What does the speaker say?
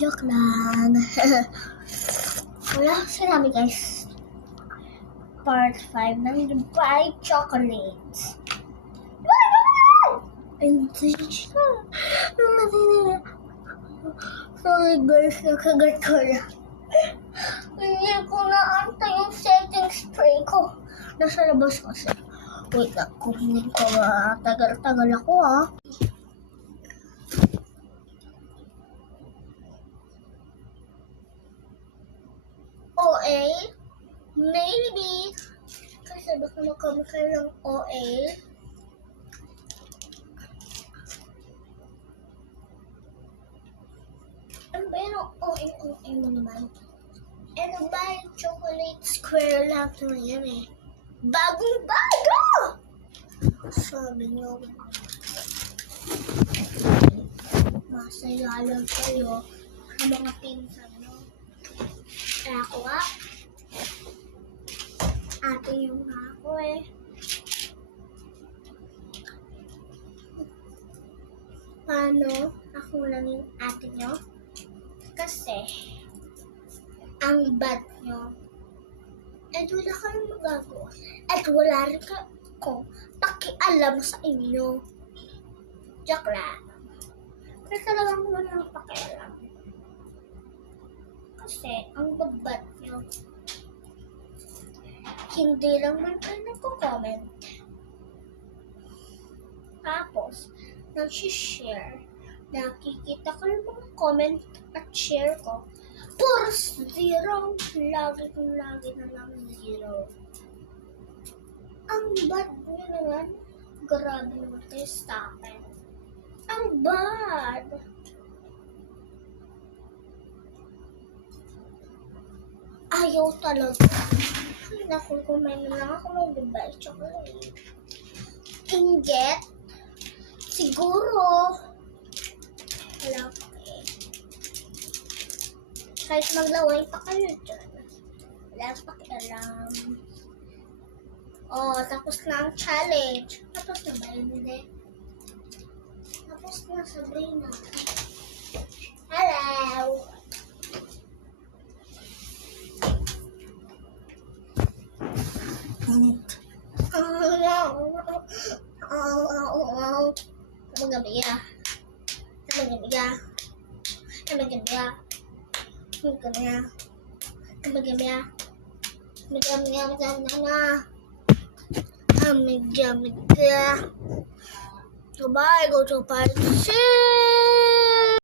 Joke lang. Wala ko sinabi guys. Part 5 ng Dubai Chocolates. Hindi siya. Sorry guys, nakagat ko na. Hindi ko naanta yung setting spray ko. Nasa labas kasi. Wait lang, kunin ko. Tagal-tagal ako ah. OA? Maybe. Kasi baka makamukha ng OA. Ano ba yung OA mo naman? Ano ba yung chocolate square lang naman yan eh? Bagong-bago! Sabi niyo. Masaya lang kayo sa mga pinsan nyo. Kaya ako nga. Ate yung nga ako eh. Paano ako lang yung ate nyo? Kasi, ang bad nyo. At wala kayong magagawa. At wala rin ko pakialam sa inyo. Joke lang. Pero talagang wala nang pakialam. Kasi, ang babad nyo. Hindi lang man kayo nagko-comment. Tapos, nag-share. Nakikita ko yung mga comment at share ko. Puro zero. Lagi na lang zero. Ang bad nyo naman. Grabe naman kayo sa akin. Ang bad. Ayaw talaga. Naku, kumain na lang ako ng Dubai chocolate. Inget? Siguro. Wala pa eh. Kahit maglaway pa kayo dyan. Wala pa alam. Oh, tapos na ang challenge. Tapos na ba? Hindi. Tapos na, Sabrina. Hello! Goodbye, go to Paris.